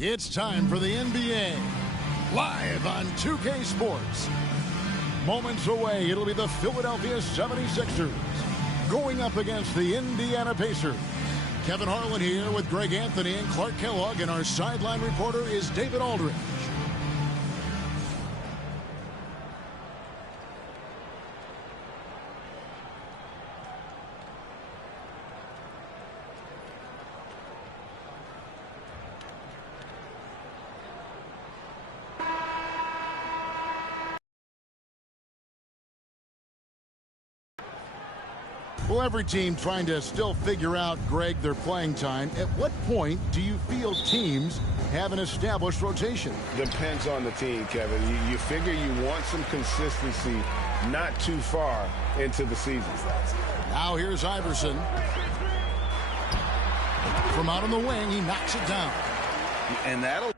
It's time for the NBA, live on 2K Sports. Moments away, it'll be the Philadelphia 76ers going up against the Indiana Pacers. Kevin Harlan here with Greg Anthony and Clark Kellogg, and our sideline reporter is David Aldridge. Well, every team trying to still figure out, Greg, their playing time. At what point do you feel teams have an established rotation? Depends on the team, Kevin. You figure you want some consistency not too far into the season. Now here's Iverson. From out on the wing, he knocks it down. And that'll...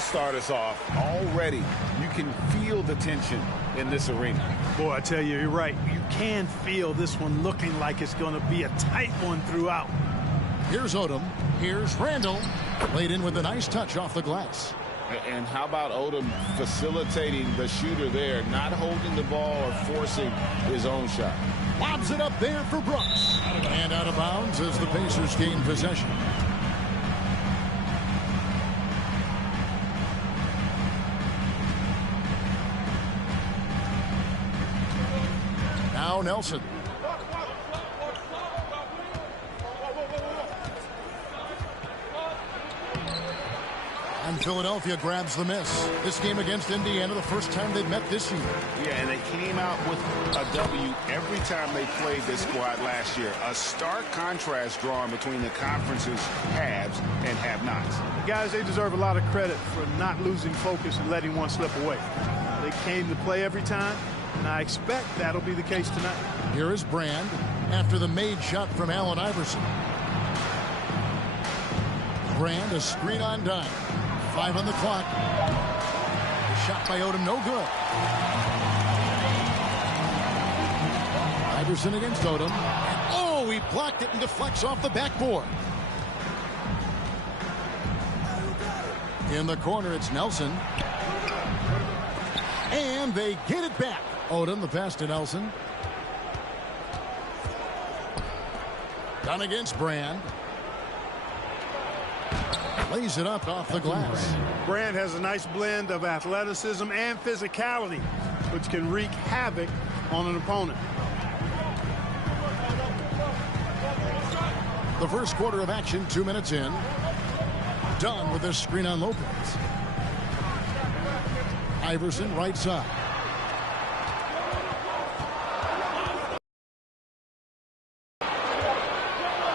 start us off. Already, you can feel the tension in this arena. Boy, I tell you, you're right. You can feel this one looking like it's going to be a tight one throughout. Here's Odom. Here's Randall. Played in with a nice touch off the glass. And how about Odom facilitating the shooter there, not holding the ball or forcing his own shot. Lobs it up there for Brooks. And out of bounds as the Pacers gain possession. Now Nelson. And Philadelphia grabs the miss. This game against Indiana, the first time they've met this year. Yeah, and they came out with a W every time they played this squad last year. A stark contrast drawn between the conference's haves and have-nots. Guys, they deserve a lot of credit for not losing focus and letting one slip away. They came to play every time, and I expect that'll be the case tonight. Here is Brand after the made shot from Allen Iverson. Brand, a screen on dime. 5 on the clock. The shot by Odom, no good. Iverson against Odom. Oh, he blocked it and deflects off the backboard. In the corner, it's Nelson. And they get it back. Odom, the pass to Nelson. Done against Brand. Lays it up off the glass. Brand has a nice blend of athleticism and physicality, which can wreak havoc on an opponent. The first quarter of action, 2 minutes in. Done with this screen on Lopez. Iverson right side.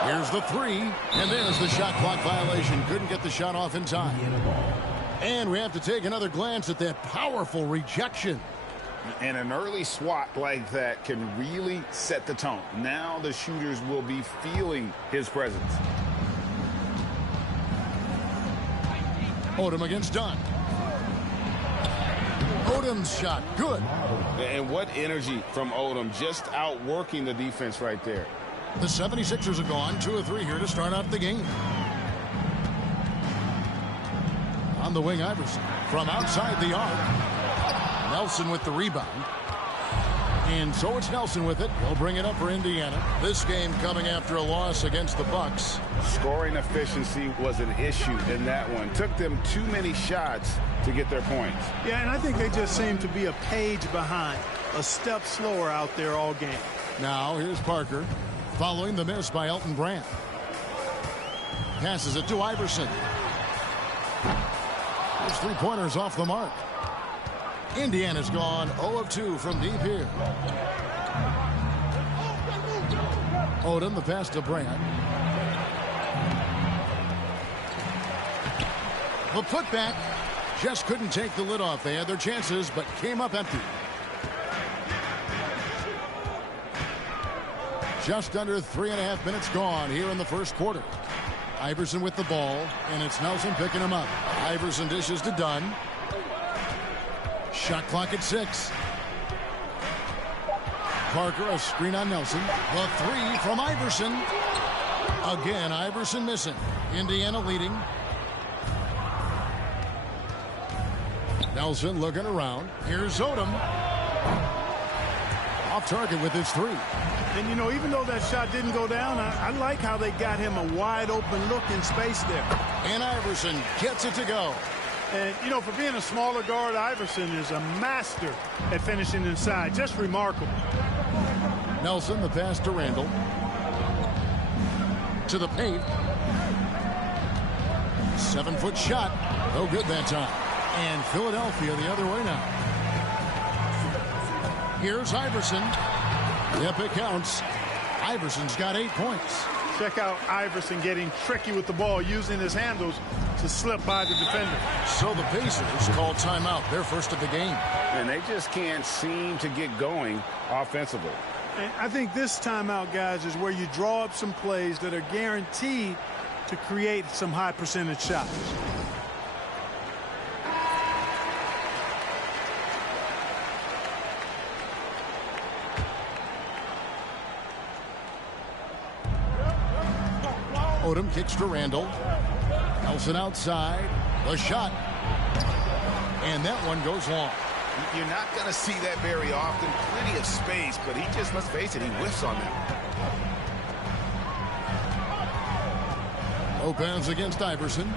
Here's the three, and there's the shot clock violation. Couldn't get the shot off in time. And we have to take another glance at that powerful rejection. And an early swat like that can really set the tone. Now the shooters will be feeling his presence. Odom against Dunn. Odom's shot, good. And what energy from Odom, just outworking the defense right there. The 76ers are gone. 2 of 3 here to start out the game. On the wing, Iverson. From outside the arc. Nelson with the rebound. And so it's Nelson with it. He'll bring it up for Indiana. This game coming after a loss against the Bucks. Scoring efficiency was an issue in that one. Took them too many shots to get their points. Yeah, and I think they just seem to be a page behind. A step slower out there all game. Now here's Parker. Following the miss by Elton Brand. Passes it to Iverson. Those 3-pointers off the mark. Indiana's gone 0 of 2 from deep here. Odom, the pass to Brand. The putback just couldn't take the lid off. They had their chances, but came up empty. Just under 3.5 minutes gone here in the first quarter. Iverson with the ball, and it's Nelson picking him up. Iverson dishes to Dunn. Shot clock at 6. Parker, a screen on Nelson. The three from Iverson. Again, Iverson missing. Indiana leading. Nelson looking around. Here's Odom. Off target with his three. And, you know, even though that shot didn't go down, I like how they got him a wide open look in space there. And Iverson gets it to go. And, you know, for being a smaller guard, Iverson is a master at finishing inside. Just remarkable. Nelson, the pass to Randall. To the paint. 7-foot shot. No good that time. And Philadelphia the other way now. Here's Iverson. Yep, it counts. Iverson's got 8 points. Check out Iverson getting tricky with the ball, using his handles to slip by the defender. So the Pacers call timeout, their first of the game. And they just can't seem to get going offensively. And I think this timeout, guys, is where you draw up some plays that are guaranteed to create some high percentage shots. Odom kicks to Randall. Nelson outside. The shot. And that one goes long. You're not going to see that very often. Plenty of space, but he just, let's face it, he whiffs on that. Lopez against Iverson.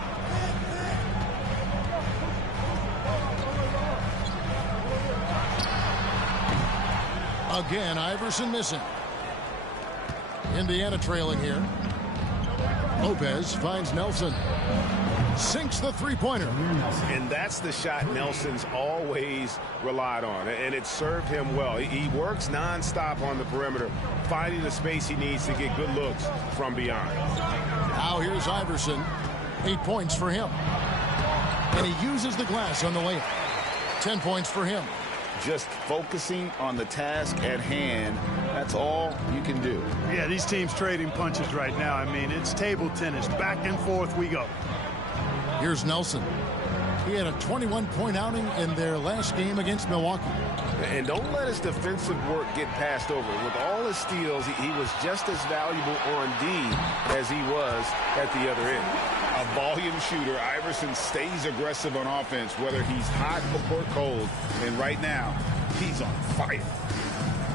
Again, Iverson missing. Indiana trailing here. Lopez finds Nelson. Sinks the three-pointer. And that's the shot Nelson's always relied on, and it served him well. He works nonstop on the perimeter, finding the space he needs to get good looks from beyond. Now here's Iverson. 8 points for him. And he uses the glass on the layup. 10 points for him. Just focusing on the task at hand, that's all you can do. Yeah, these teams trading punches right now. I mean, it's table tennis. Back and forth we go. Here's Nelson. He had a 21-point outing in their last game against Milwaukee. And don't let his defensive work get passed over. With all his steals, he was just as valuable on D as he was at the other end. A volume shooter, Iverson stays aggressive on offense, whether he's hot or cold. And right now, he's on fire.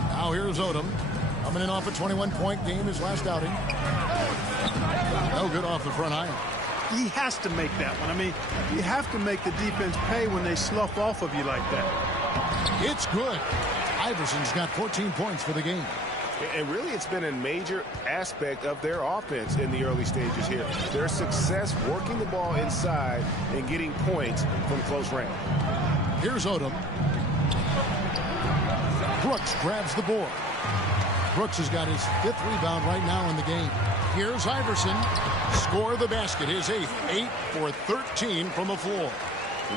Now here's Odom. Coming in off a 21-point game his last outing. No good off the front iron. He has to make that one. I mean, you have to make the defense pay when they slough off of you like that. It's good. Iverson's got 14 points for the game. And really, it's been a major aspect of their offense in the early stages here. Their success working the ball inside and getting points from close range. Here's Odom. Brooks grabs the board. Brooks has got his 5th rebound right now in the game. Here's Iverson. Score the basket. His 8th. 8 for 13 from the floor.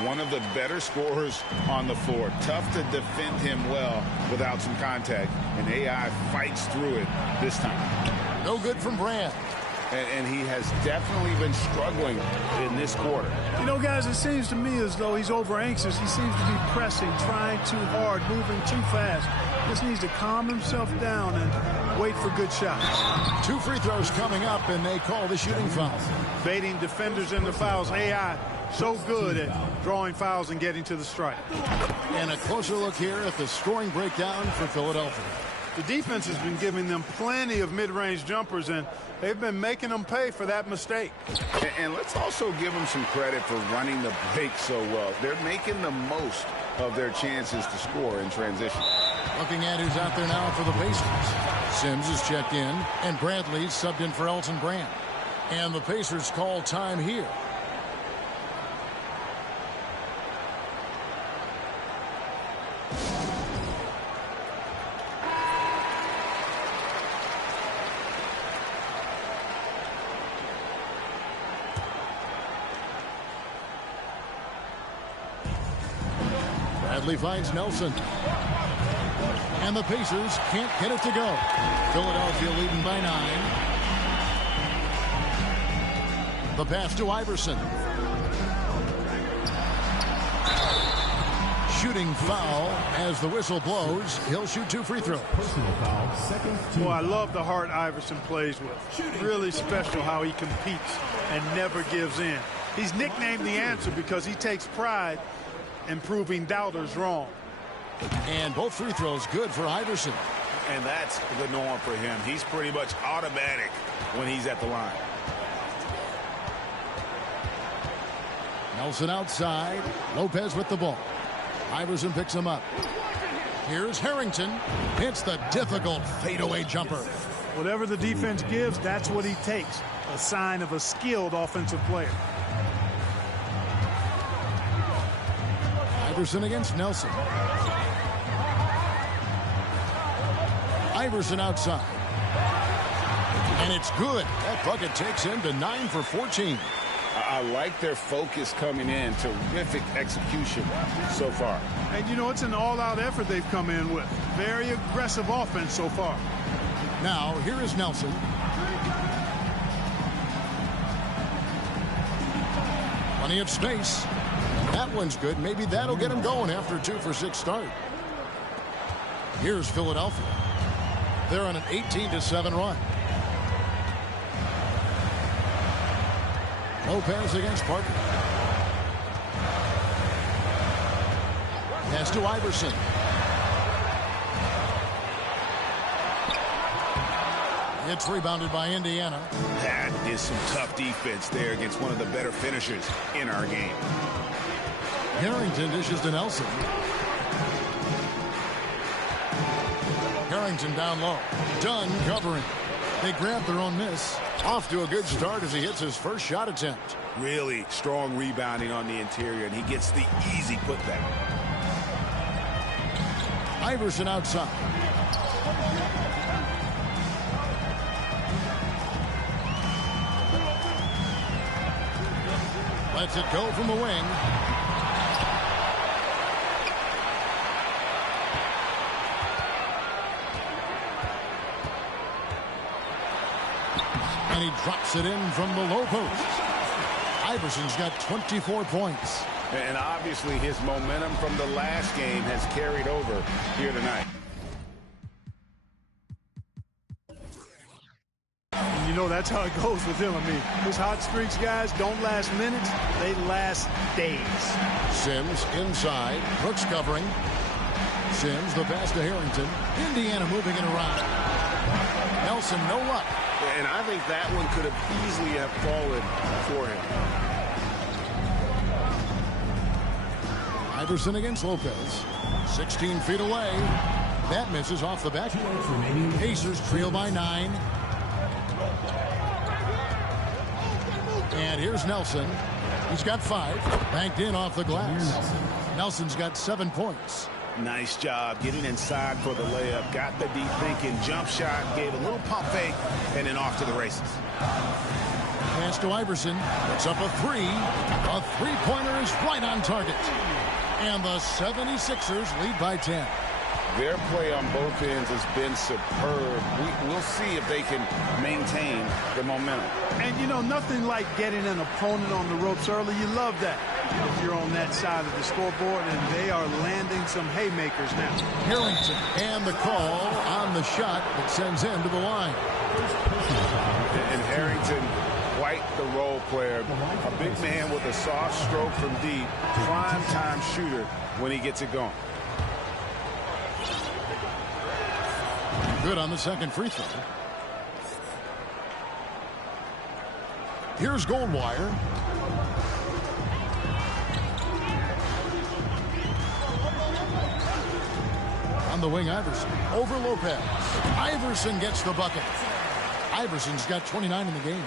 One of the better scorers on the floor. Tough to defend him well without some contact. And AI fights through it this time. No good from Brand. And he has definitely been struggling in this quarter. You know, guys, it seems to me as though he's over anxious. He seems to be pressing, trying too hard, moving too fast. Just needs to calm himself down and wait for good shots. 2 free throws coming up, and they call the shooting foul. Baiting defenders into fouls. AI so good at drawing fouls and getting to the stripe. And a closer look here at the scoring breakdown for Philadelphia. The defense has been giving them plenty of mid-range jumpers, and they've been making them pay for that mistake. And let's also give them some credit for running the break so well. They're making the most of their chances to score in transition. Looking at who's out there now for the Pacers. Sims is checked in, and Bradley's subbed in for Elton Brand. And the Pacers call time here. Bradley finds Nelson. And the Pacers can't get it to go. Philadelphia leading by 9. The pass to Iverson. Shooting foul as the whistle blows. He'll shoot 2 free throws. Personal foul, second team. Well, I love the heart Iverson plays with. Really special how he competes and never gives in. He's nicknamed the answer because he takes pride in proving doubters wrong. And both free throws good for Iverson. And that's the norm for him. He's pretty much automatic when he's at the line. Nelson outside. Lopez with the ball. Iverson picks him up. Here's Harrington. Hits the difficult fadeaway jumper. Whatever the defense gives, that's what he takes. A sign of a skilled offensive player. Iverson against Nelson. Iverson outside. And it's good. That bucket takes him to 9 for 14. I like their focus coming in. Terrific execution so far. And, you know, it's an all-out effort they've come in with. Very aggressive offense so far. Now, here is Nelson. Plenty of space. That one's good. Maybe that'll get him going after a 2 for 6 start. Here's Philadelphia. They're on an 18-7 run. Lopez against Parker. Pass to Iverson. It's rebounded by Indiana. That is some tough defense there against one of the better finishers in our game. Harrington dishes to Nelson. Harrington down low. Dunn covering. They grab their own miss. Off to a good start as he hits his first shot attempt. Really strong rebounding on the interior, and he gets the easy putback. Iverson outside. Lets it go from the wing. And he drops it in from the low post. Iverson's got 24 points. And obviously his momentum from the last game has carried over here tonight. And you know, that's how it goes with him. I mean, his hot streaks, guys, don't last minutes. They last days. Sims inside. Brooks covering. Sims, the pass to Harrington. Indiana moving it around. Nelson, no luck. And I think that one could have easily have fallen for him. Iverson against Lopez. 16 feet away. That misses off the back. Pacers trail by 9. And here's Nelson. He's got 5. Banked in off the glass. Nelson's got 7 points. Nice job getting inside for the layup. Got the deep thinking jump shot. Gave a little pump fake. And then off to the races. Pass to Iverson. Puts up a 3. A three-pointer is right on target. And the 76ers lead by 10. Their play on both ends has been superb. We'll see if they can maintain the momentum. And, you know, nothing like getting an opponent on the ropes early. You love that if you're on that side of the scoreboard, and they are landing some haymakers now. Harrington and the call on the shot that sends him to the line. And Harrington, quite the role player. A big man with a soft stroke from deep. Prime time shooter when he gets it going. Good on the second free throw. Here's Goldwire. On the wing, Iverson. Over Lopez. Iverson gets the bucket. Iverson's got 29 in the game.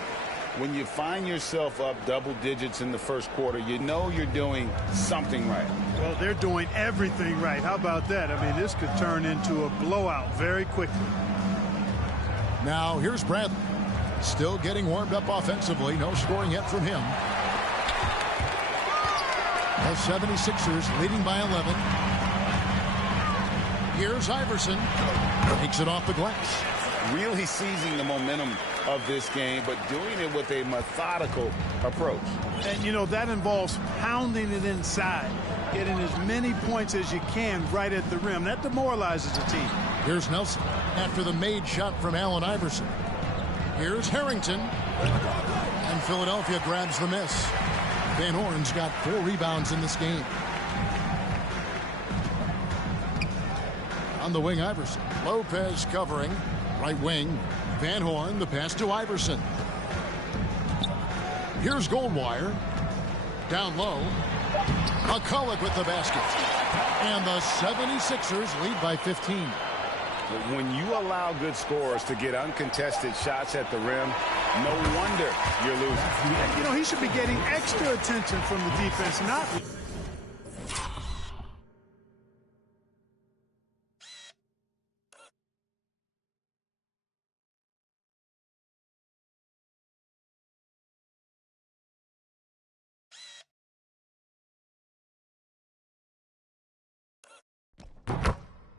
When you find yourself up double digits in the first quarter, you know you're doing something right. Well, they're doing everything right. How about that? I mean, this could turn into a blowout very quickly. Now, here's Bradley. Still getting warmed up offensively. No scoring yet from him. The 76ers leading by 11. Here's Iverson. Takes it off the glass. Really seizing the momentum of this game, but doing it with a methodical approach. And, you know, that involves pounding it inside, getting as many points as you can right at the rim. That demoralizes a team. Here's Nelson after the made shot from Allen Iverson. Here's Harrington. And Philadelphia grabs the miss. Van Horn's got 4 rebounds in this game. On the wing, Iverson. Lopez covering. Right wing. Van Horn, the pass to Iverson. Here's Goldwire. Down low. McCulloch with the basket. And the 76ers lead by 15. When you allow good scorers to get uncontested shots at the rim, no wonder you're losing. You know, he should be getting extra attention from the defense, not...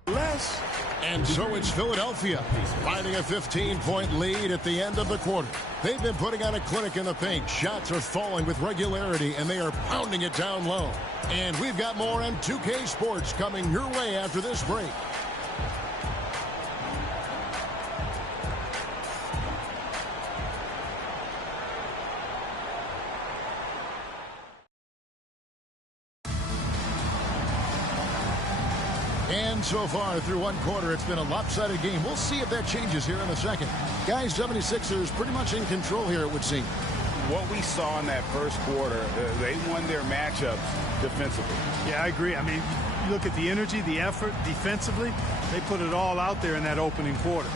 less. And so it's Philadelphia finding a 15-point lead at the end of the quarter. They've been putting on a clinic in the paint. Shots are falling with regularity, and they are pounding it down low. And we've got more on 2K Sports coming your way after this break. And so far through one quarter, it's been a lopsided game. We'll see if that changes here in the second. Guys, 76ers pretty much in control here, it would seem. What we saw in that first quarter, they won their matchups defensively. Yeah, I agree. I mean, you look at the energy, the effort defensively, they put it all out there in that opening quarter.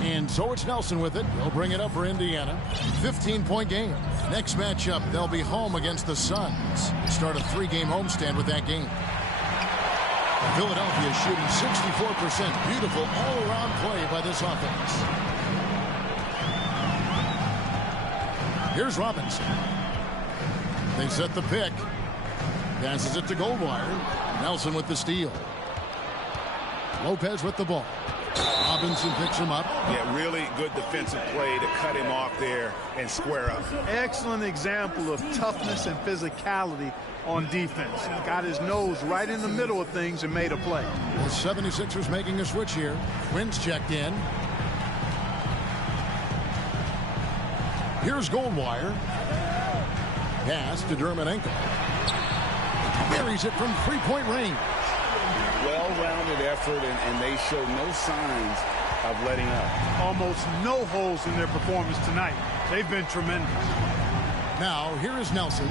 And so it's Nelson with it. He'll bring it up for Indiana. 15-point game. Next matchup, they'll be home against the Suns. Start a 3-game homestand with that game. Philadelphia shooting 64%. Beautiful all-around play by this offense. Here's Robinson. They set the pick. Passes it to Goldwire. Nelson with the steal. Lopez with the ball. Robinson picks him up. Yeah, really good defensive play to cut him off there and square up. Excellent example of toughness and physicality on defense. Got his nose right in the middle of things and made a play. The 76ers making a switch here. Quinn's checked in. Here's Goldwire. Pass to Dermanenko. Buries it from 3-point range. Well-rounded effort, and they show no signs of letting up. Almost no holes in their performance tonight. They've been tremendous. Now, here is Nelson.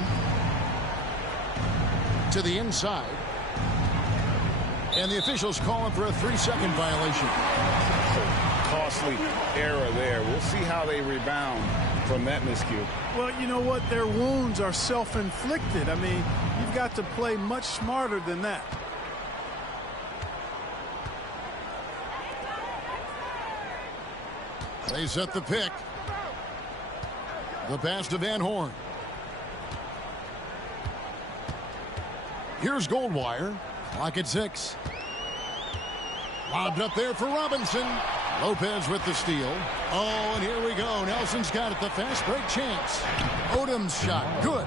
To the inside. And the officials calling for a 3-second violation. Costly error there. We'll see how they rebound from that miscue. Well, you know what? Their wounds are self-inflicted. I mean, you've got to play much smarter than that. They set the pick. The pass to Van Horn. Here's Goldwire. Clock at 6. Lobbed up there for Robinson. Lopez with the steal. Oh, and here we go. Nelson's got it. The fast break chance. Odom's shot. Good.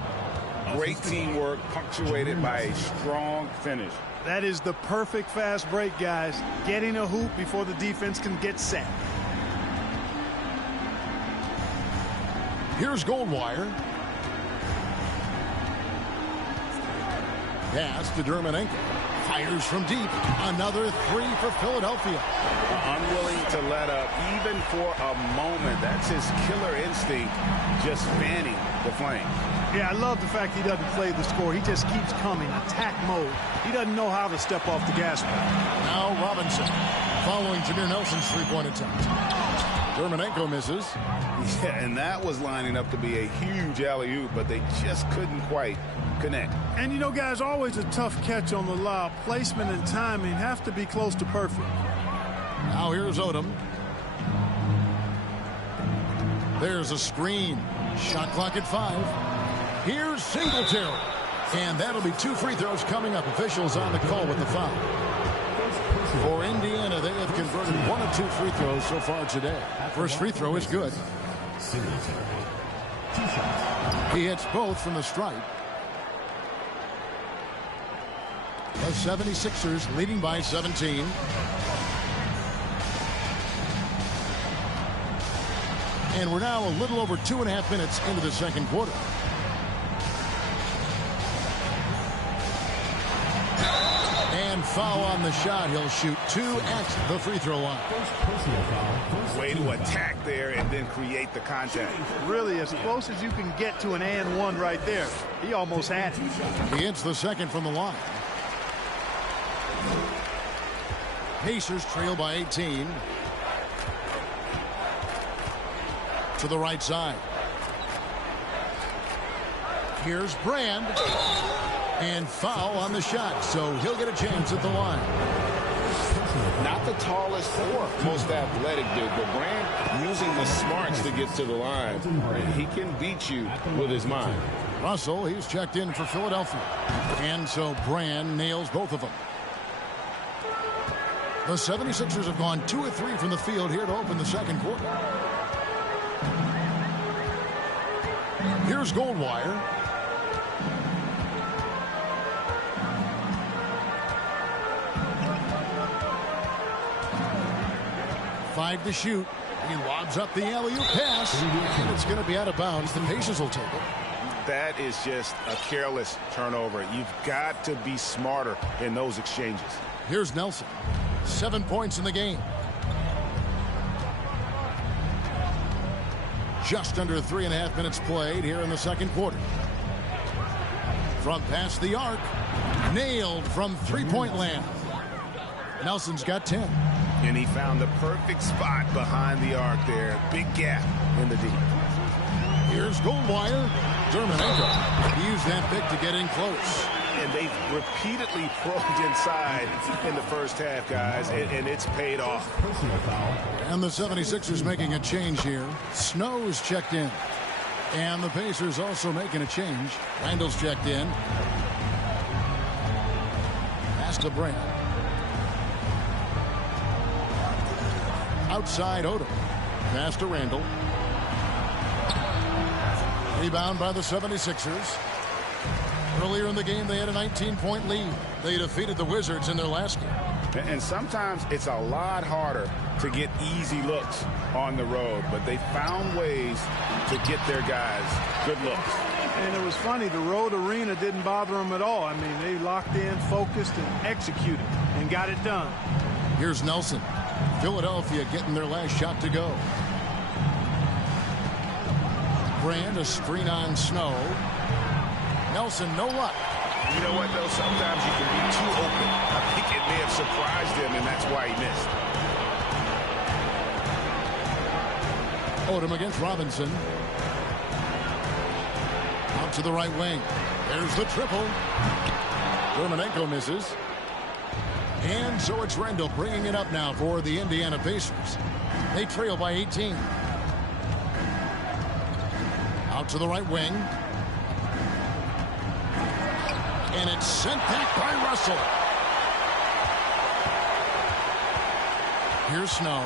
Great teamwork punctuated by a strong finish. That is the perfect fast break, guys. Getting a hoop before the defense can get set. Here's Goldwire. Pass to Dermanenko. Fires from deep. Another 3 for Philadelphia. Unwilling to let up even for a moment. That's his killer instinct, just fanning the flame. Yeah, I love the fact he doesn't play the score. He just keeps coming, attack mode. He doesn't know how to step off the gas pedal. Now Robinson following Jameer Nelson's 3-point attempt. Dermanenko misses. Yeah, and that was lining up to be a huge alley-oop, but they just couldn't quite connect. And, you know, guys, always a tough catch on the lob. Placement and timing have to be close to perfect. Now here's Odom. There's a screen. Shot clock at 5. Here's Singletary. And that'll be 2 free throws coming up. Officials on the call with the foul. For Indiana, they have converted 1 of 2 free throws so far today. First free throw is good. He hits both from the stripe. The 76ers leading by 17. And we're now a little over 2.5 minutes into the second quarter. And foul on the shot. He'll shoot 2 at the free throw line. Way to attack there and then create the contact. Really as close as you can get to an and one right there. He almost had it. He hits the second from the line. Pacers trail by 18. To the right side. Here's Brand. And foul on the shot, so he'll get a chance at the line. Not the tallest or most athletic dude, but Brand using the smarts to get to the line. And he can beat you with his mind. Russell, he's checked in for Philadelphia. And so Brand nails both of them. The 76ers have gone 2 of 3 from the field here to open the second quarter. Here's Goldwire. Five to shoot. He lobs up the alley-oop pass. And it's going to be out of bounds. The Pacers will take it. That is just a careless turnover. You've got to be smarter in those exchanges. Here's Nelson. 7 points in the game. Just under 3.5 minutes played here in the second quarter. From past the arc. Nailed from three-point land. Nelson's got 10. And he found the perfect spot behind the arc there. Big gap in the D. Here's Goldwire. Dermanenko. He used that pick to get in close. And they've repeatedly probed inside in the first half, guys, and it's paid off. And the 76ers making a change here. Snow's checked in. And the Pacers also making a change. Randall's checked in. Pass to Brand. Outside Odom. Pass to Randall. Rebound by the 76ers. Earlier in the game, they had a 19-point lead. They defeated the Wizards in their last game. And sometimes it's a lot harder to get easy looks on the road, but they found ways to get their guys good looks. And it was funny, the road arena didn't bother them at all. I mean, they locked in, focused, and executed, and got it done. Here's Nelson. Philadelphia getting their last shot to go. Brand, a screen on Snow. Nelson, no luck. You know what, though? Sometimes you can be too open. I think it may have surprised him, and that's why he missed. Odom against Robinson. Out to the right wing. There's the triple. Dermanenko misses. And so it's Randall bringing it up now for the Indiana Pacers. They trail by 18. Out to the right wing. And it's sent back by Russell. Here's Snow.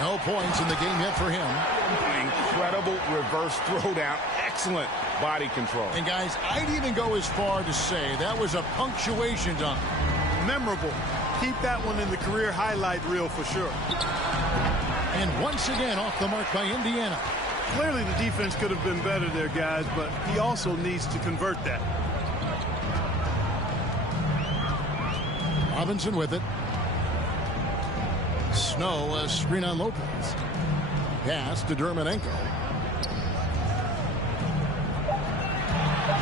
No points in the game yet for him. An incredible reverse throwdown. Excellent body control. And guys, I'd even go as far to say that was a punctuation dunk. Memorable. Keep that one in the career highlight reel for sure. And once again off the mark by Indiana. Clearly the defense could have been better there, guys, but he also needs to convert that. Robinson with it. Snow, a screen on Lopez. Pass to Dermanenko.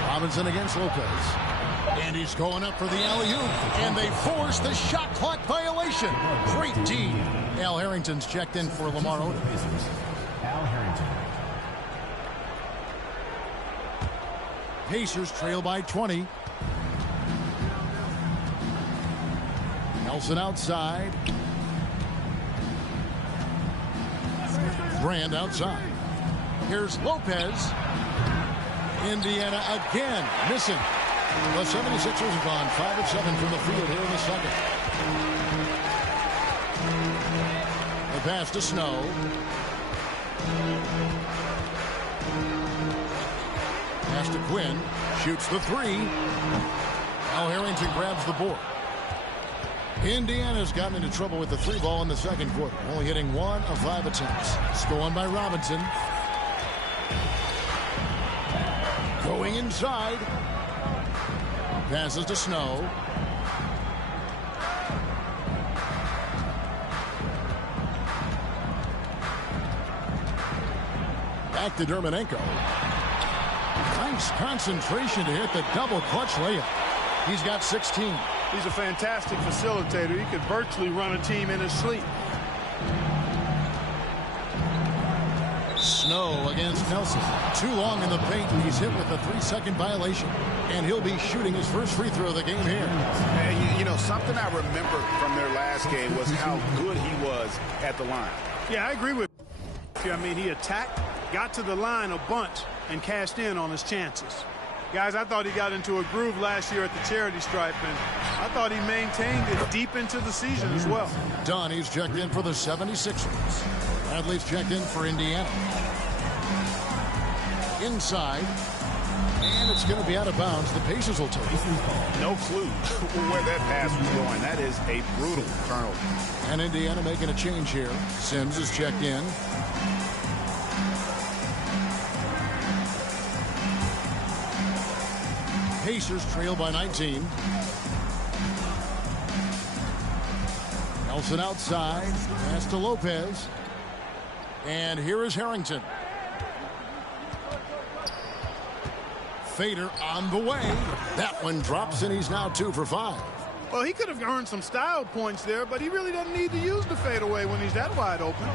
Robinson against Lopez. And he's going up for the alley-oop. And they force the shot clock violation. Great D. Al Harrington's checked in for Lamar Odom. Al Harrington. Pacers trail by 20. Nelson outside. Brand outside. Here's Lopez. Indiana again missing. The 76ers have gone 5 of 7 from the field here in the second. The pass to Snow. Pass to Quinn. Shoots the three. Al Harrington grabs the board. Indiana's gotten into trouble with the three ball in the second quarter. Only hitting 1 of 5 attempts. Stolen by Robinson. Going inside. Passes to Snow. Back to Dermonenko. Nice concentration to hit the double clutch layup. He's got 16. He's a fantastic facilitator. He could virtually run a team in his sleep. Snow against Nelson. Too long in the paint. He's hit with a 3-second violation. And he'll be shooting his first free throw of the game here. And you know, something I remember from their last game was how good he was at the line. Yeah, I agree with you. I mean, he attacked, got to the line a bunch, and cashed in on his chances. Guys, I thought he got into a groove last year at the charity stripe, and I thought he maintained it deep into the season as well. Donnie's checked in for the 76ers. Bradley's checked in for Indiana. Inside. And it's going to be out of bounds. The Pacers will take it. No clue where that pass was going. That is a brutal turnover. And Indiana making a change here. Sims is checked in. Pacers trail by 19. Nelson outside. Pass to Lopez. And here is Harrington. Fader on the way. That one drops, and he's now 2 for 5. Well, he could have earned some style points there, but he really doesn't need to use the fadeaway when he's that wide open.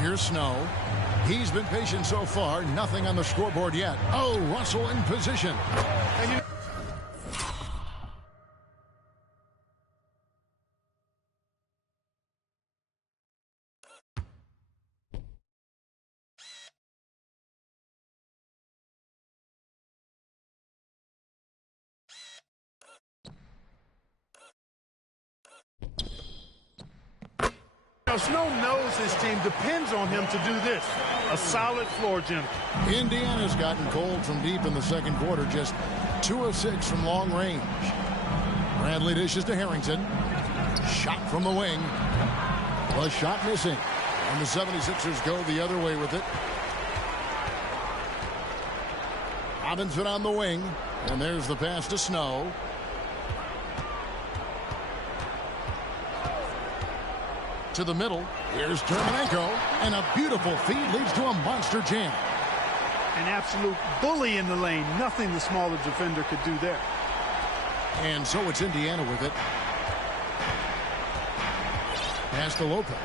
Here's Snow. He's been patient so far. Nothing on the scoreboard yet. Oh, Russell in position. And you know, Snow knows his team depends on him to do this. A solid floor general. Indiana's gotten cold from deep in the second quarter. Just 2 of 6 from long range. Bradley dishes to Harrington. Shot from the wing. A shot missing. And the 76ers go the other way with it. Robinson on the wing. And there's the pass to Snow. To the middle. Here's Dermonenko. And a beautiful feed leads to a monster jam. An absolute bully in the lane. Nothing the smaller defender could do there. And so it's Indiana with it. Pass to Lopez.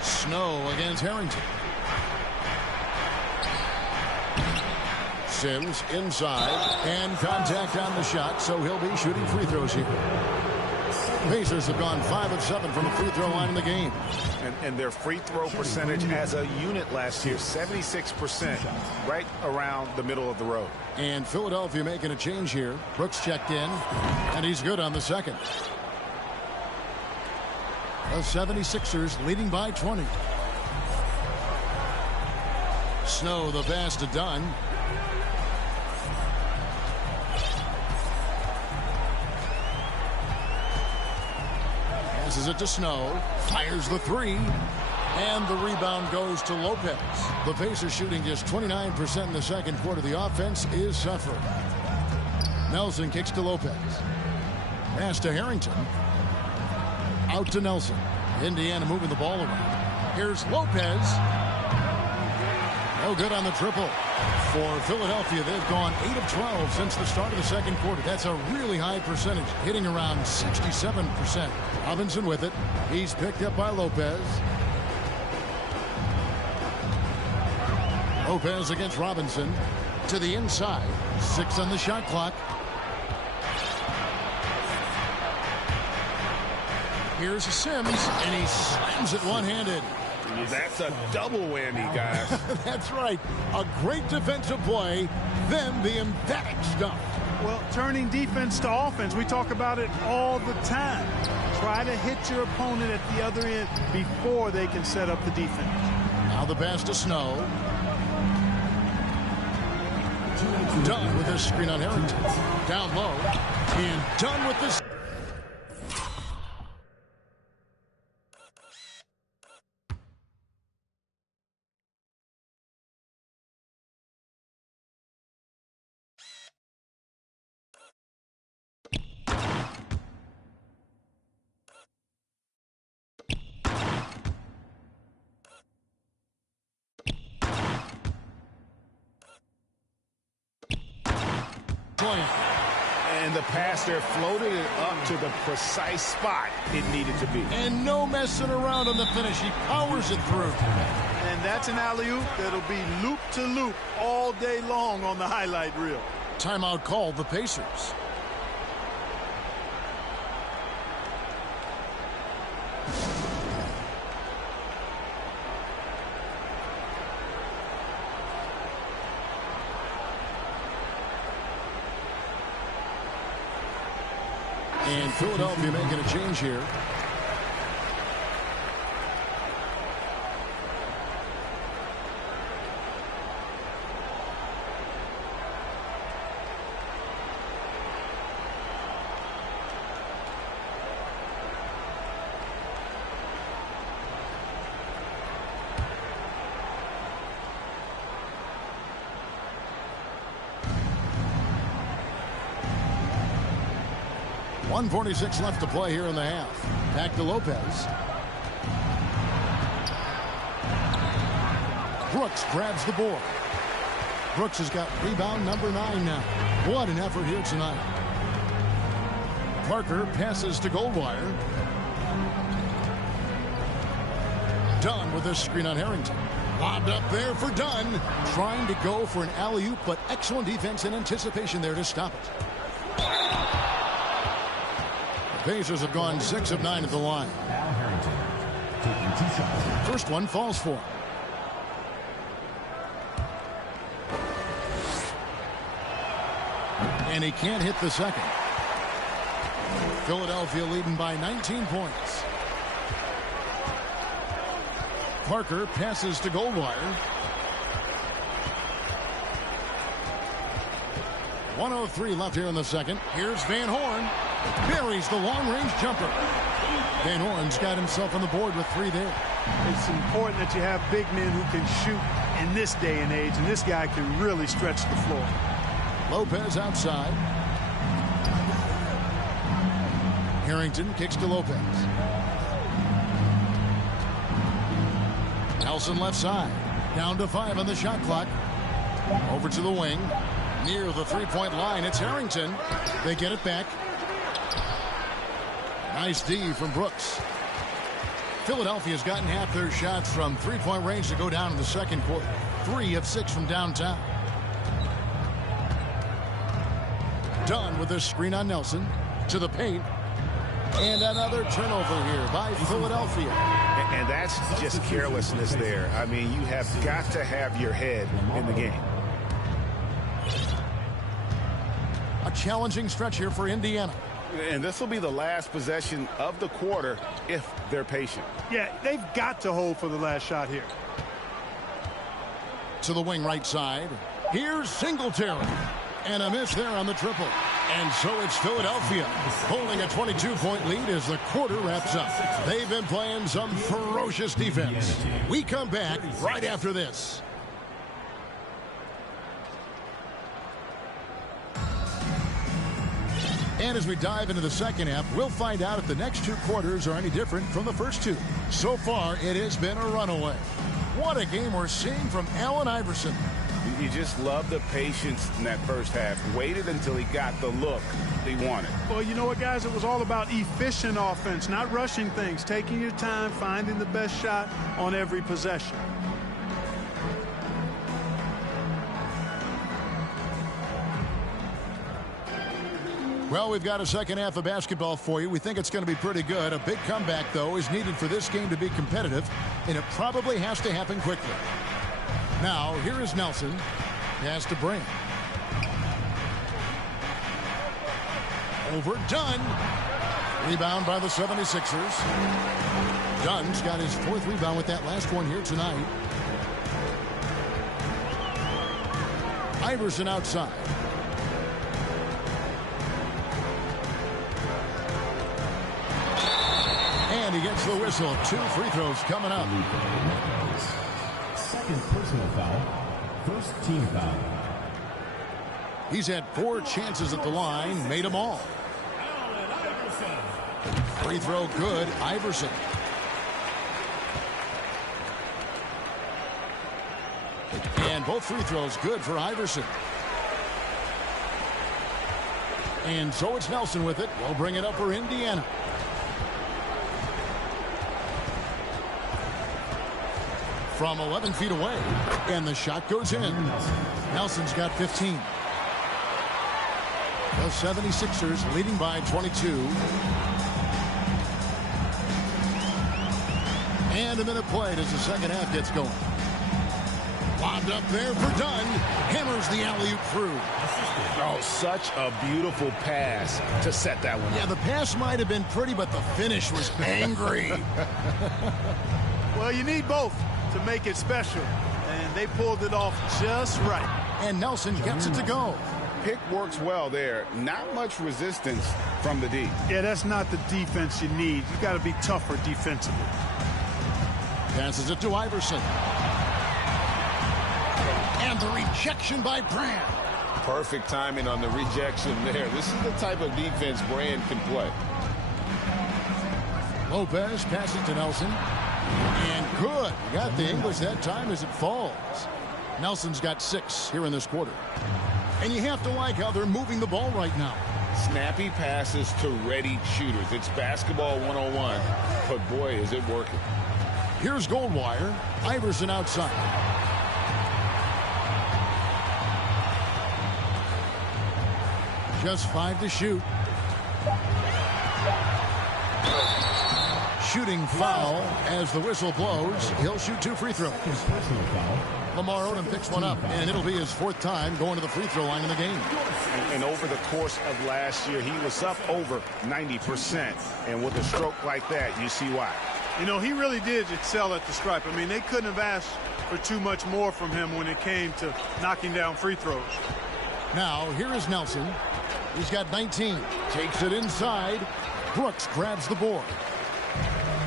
Snow against Harrington. Sims inside. And contact on the shot, so he'll be shooting free throws here. Pacers have gone 5 of 7 from the free throw line in the game. And their free throw percentage as a unit last year, 76%, right around the middle of the road. And Philadelphia making a change here. Brooks checked in, and he's good on the second. The 76ers leading by 20. Snow, the pass to Dunn. Passes it to Snow. Fires the three. And the rebound goes to Lopez. The Pacers shooting just 29% in the second quarter. The offense is suffering. Nelson kicks to Lopez. Pass to Harrington. Out to Nelson. Indiana moving the ball around. Here's Lopez. No good on the triple. For Philadelphia, they've gone 8 of 12 since the start of the second quarter. That's a really high percentage, hitting around 67%. Robinson with it. He's picked up by Lopez. Lopez against Robinson. To the inside. 6 on the shot clock. Here's Sims, and he slams it one-handed. That's a double whammy, guys. That's right. A great defensive play, then the emphatic stuff. Well, turning defense to offense, we talk about it all the time. Try to hit your opponent at the other end before they can set up the defense. Now the pass to Snow. Dunn with this screen on Harrington. Down low. And Dunn with this. And the pass there floated it up to the precise spot it needed to be. And no messing around on the finish. He powers it through. And that's an alley-oop that'll be loop-to-loop all day long on the highlight reel. Timeout called the Pacers. And Philadelphia making a change here. .146 left to play here in the half. Back to Lopez. Brooks grabs the board. Brooks has got rebound number 9 now. What an effort here tonight. Parker passes to Goldwire. Dunn with this screen on Harrington. Lobbed up there for Dunn. Trying to go for an alley-oop, but excellent defense and anticipation there to stop it. Pacers have gone 6 of 9 at the line. Al Harrington taking 2 shots. First one falls for him. And he can't hit the second. Philadelphia leading by 19 points. Parker passes to Goldwire. 1:03 left here in the second. Here's Van Horn. Buries the long-range jumper. Van Horn's got himself on the board with 3 there. It's important that you have big men who can shoot in this day and age, and this guy can really stretch the floor. Lopez outside. Harrington kicks to Lopez. Nelson left side. Down to 5 on the shot clock. Over to the wing. Near the three-point line, it's Harrington. They get it back. Nice D from Brooks. Philadelphia's gotten half their shots from three-point range to go down in the second quarter. 3 of 6 from downtown. Dunn with a screen on Nelson. To the paint. And another turnover here by Philadelphia. And that's just carelessness there. I mean, you have got to have your head in the game. A challenging stretch here for Indiana. And this will be the last possession of the quarter if they're patient. Yeah, they've got to hold for the last shot here. To the wing right side. Here's Singletary. And a miss there on the triple. And so it's Philadelphia holding a 22-point lead as the quarter wraps up. They've been playing some ferocious defense. We come back right after this. And as we dive into the second half, we'll find out if the next 2 quarters are any different from the first 2. So far, it has been a runaway. What a game we're seeing from Allen Iverson. You just love the patience in that first half. Waited until he got the look he wanted. Well, you know what, guys? It was all about efficient offense, not rushing things, taking your time, finding the best shot on every possession. Well, we've got a second half of basketball for you. We think it's going to be pretty good. A big comeback, though, is needed for this game to be competitive, and it probably has to happen quickly. Now, here is Nelson. Pass to Brand. Over Dunn. Rebound by the 76ers. Dunn's got his 4th rebound with that last one here tonight. Iverson outside. And he gets the whistle. 2 free throws coming up. Second personal foul. First team foul. He's had 4 chances at the line. Made them all. Free throw good. Iverson. And both free throws good for Iverson. And so it's Nelson with it. We'll bring it up for Indiana. From 11 feet away. And the shot goes in. Nelson's got 15. The 76ers leading by 22. And a minute played as the second half gets going. Lobbed up there for Dunn. Hammers the alley-oop through. Oh, such a beautiful pass to set that one up. Yeah, the pass might have been pretty, but the finish was angry. Well, you need both to make it special, and they pulled it off just right. And Nelson gets it to go. Pick works well there. Not much resistance from the D. Yeah, that's not the defense you need. You got to be tougher defensively. Passes it to Iverson. And the rejection by Brand. Perfect timing on the rejection there. This is the type of defense Brand can play. Lopez passes to Nelson. And good. He got the English that time as it falls. Nelson's got 6 here in this quarter. And you have to like how they're moving the ball right now. Snappy passes to ready shooters. It's basketball 101. But boy, is it working. Here's Goldwire. Iverson outside. Just 5 to shoot. Shooting foul as the whistle blows. He'll shoot 2 free throws. Personal foul. Lamar Odom picks one up, and it'll be his 4th time going to the free throw line in the game. And over the course of last year, he was up over 90%. And with a stroke like that, you see why. You know, he really did excel at the stripe. I mean, they couldn't have asked for too much more from him when it came to knocking down free throws. Now, here is Nelson. He's got 19. Takes it inside. Brooks grabs the board.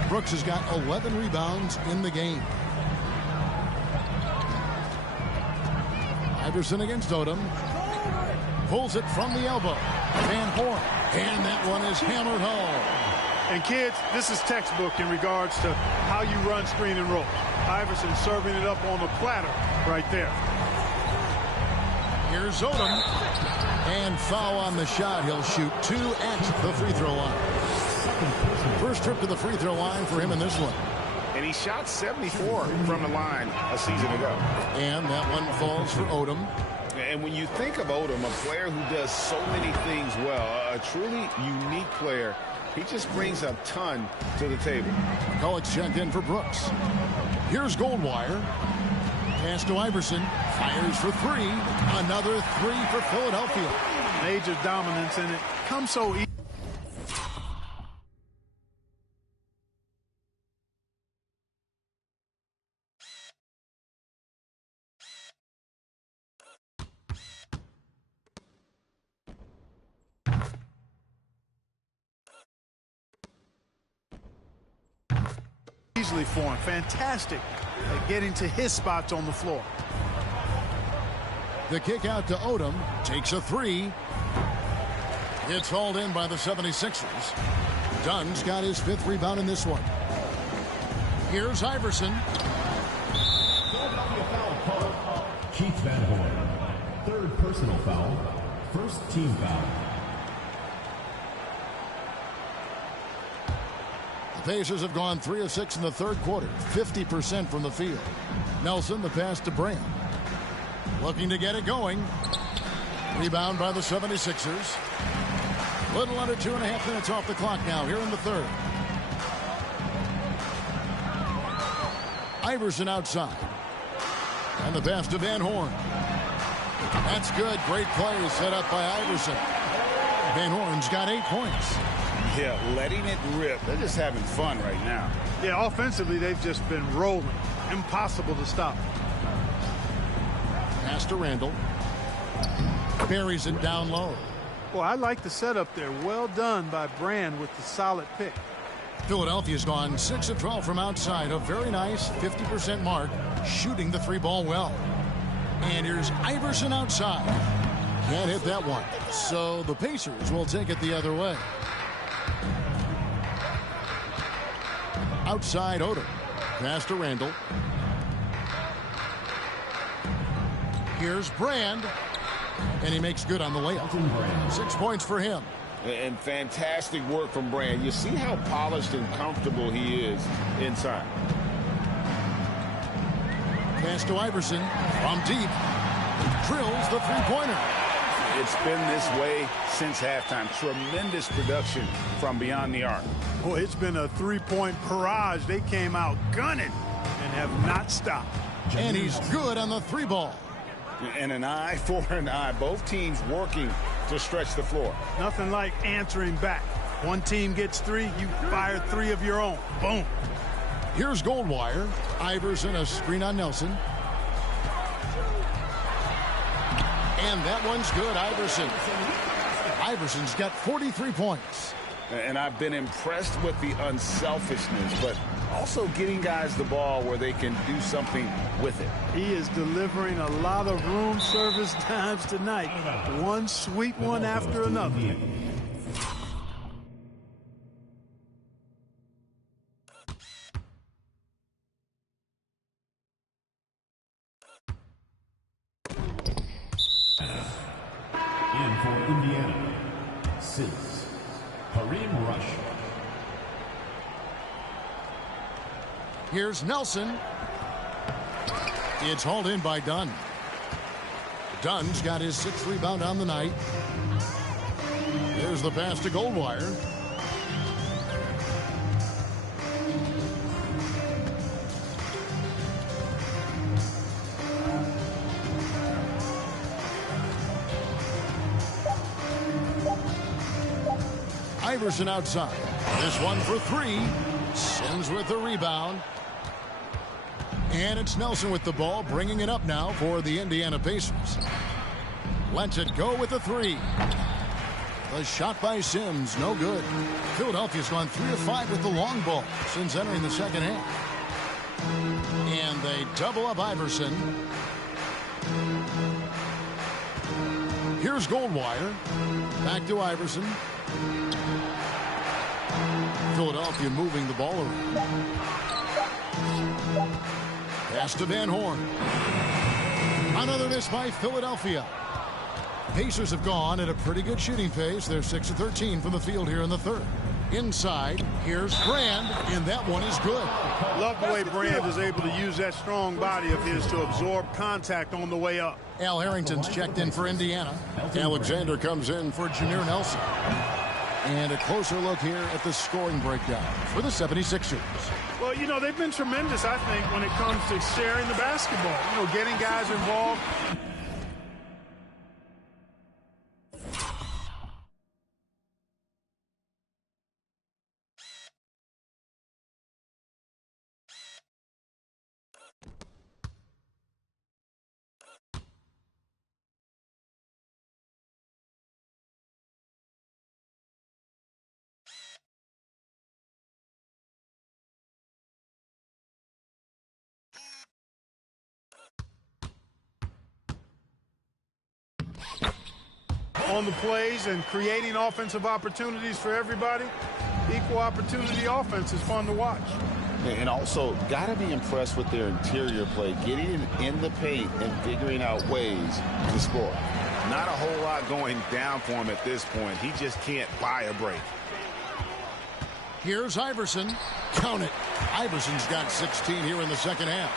Brooks has got 11 rebounds in the game. Iverson against Odom. Pulls it from the elbow. Van Horn. And that one is hammered home. And kids, this is textbook in regards to how you run screen and roll. Iverson serving it up on the platter right there. Here's Odom. And foul on the shot. He'll shoot 2 at the free throw line. First trip to the free throw line for him in this one. And he shot 74 from the line a season ago. And that one falls for Odom. And when you think of Odom, a player who does so many things well, a truly unique player, he just brings a ton to the table. McCulloch's checked in for Brooks. Here's Goldwire. Pass to Iverson. Fires for 3. Another 3 for Philadelphia. Major dominance, and it comes so easy. Easily for him. Fantastic at getting to his spots on the floor. The kick out to Odom. Takes a 3. It's hauled in by the 76ers. Dunn's got his 5th rebound in this one. Here's Iverson. Keith Van Horn. 3rd personal foul. 1st team foul. The Pacers have gone 3 of 6 in the 3rd quarter. 50% from the field. Nelson, the pass to Brand. Looking to get it going. Rebound by the 76ers. Little under 2.5 minutes off the clock now here in the third. Iverson outside. And the pass to Van Horn. That's good. Great play set up by Iverson. Van Horn's got 8 points. Yeah, letting it rip. They're just having fun right now. Yeah, offensively, they've just been rolling. Impossible to stop. Pass to Randall. Buries it down low. Well, I like the setup there. Well done by Brand with the solid pick. Philadelphia's gone 6 of 12 from outside. A very nice 50% mark, shooting the 3-ball well. And here's Iverson outside. Can't hit that one. So the Pacers will take it the other way. Outside Odom. Pass to Randall. Here's Brand. And he makes good on the layup. 6 points for him. And fantastic work from Brand. You see how polished and comfortable he is inside. Pass to Iverson from deep. Drills the three-pointer. It's been this way since halftime. Tremendous production from beyond the arc. Boy, it's been a three-point barrage. They came out gunning and have not stopped. And he's good on the 3-ball. And an eye for an eye. Both teams working to stretch the floor. Nothing like answering back. One team gets 3, you fire 3 of your own. Boom. Here's Goldwire. Iverson, a screen on Nelson. And that one's good, Iverson. Iverson's got 43 points. And I've been impressed with the unselfishness, but also getting guys the ball where they can do something with it. He is delivering a lot of room service times tonight. One sweet one after another. In for Indiana, 6, Kareem Rush. Here's Nelson. It's hauled in by Dunn. Dunn's got his 6th rebound on the night. There's the pass to Goldwire. Iverson outside. This one for 3. Sims with the rebound. And it's Nelson with the ball, bringing it up now for the Indiana Pacers. Lets it go with the 3. The shot by Sims, no good. Philadelphia's gone 3 of 5 with the long ball since entering the second half. And they double up Iverson. Here's Goldwire. Back to Iverson. Philadelphia moving the ball around. Pass to Van Horn. Another miss by Philadelphia. Pacers have gone at a pretty good shooting pace. They're 6 of 13 from the field here in the third. Inside, here's Brand, and that one is good. Love the way Brand is able to use that strong body of his to absorb contact on the way up. Al Harrington's checked in for Indiana. Alexander comes in for Jameer Nelson. And a closer look here at the scoring breakdown for the 76ers. Well, you know, they've been tremendous, I think, when it comes to sharing the basketball. You know, getting guys involved. On the plays and creating offensive opportunities for everybody. Equal opportunity offense is fun to watch. And also, got to be impressed with their interior play, getting in the paint and figuring out ways to score. Not a whole lot going down for him at this point. He just can't buy a break. Here's Iverson. Count it. Iverson's got 16 here in the second half.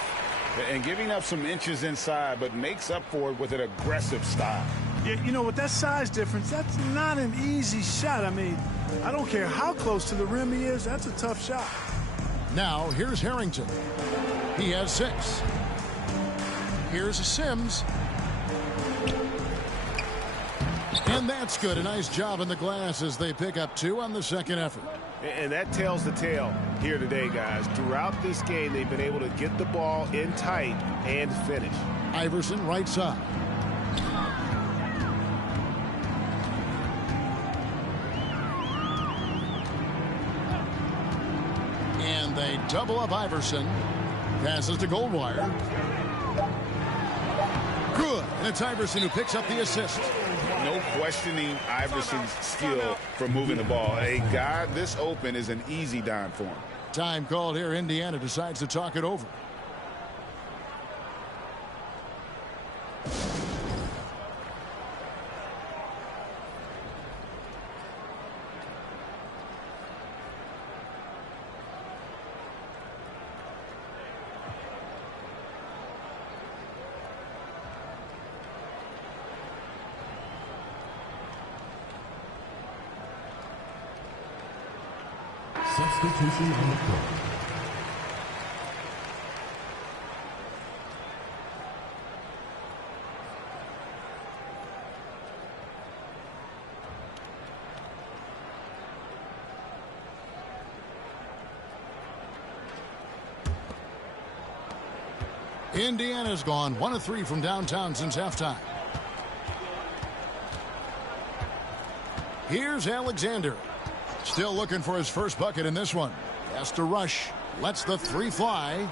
And giving up some inches inside, but makes up for it with an aggressive style. Yeah, you know, with that size difference, that's not an easy shot. I mean, I don't care how close to the rim he is, that's a tough shot. Now, here's Harrington. He has 6. Here's Sims. And that's good. A nice job in the glass as they pick up 2 on the second effort. And that tells the tale here today, guys. Throughout this game, they've been able to get the ball in tight and finish. Iverson right side. And they double up Iverson. Passes to Goldwire. Good. And it's Iverson who picks up the assist. No questioning Iverson's skill for moving the ball. A guy this open is an easy dime for him. Time called here. Indiana decides to talk it over. Substitution on the court. Indiana's gone 1 of 3 from downtown since halftime. Here's Alexander. Still looking for his first bucket in this one. Has to rush. Lets the 3 fly.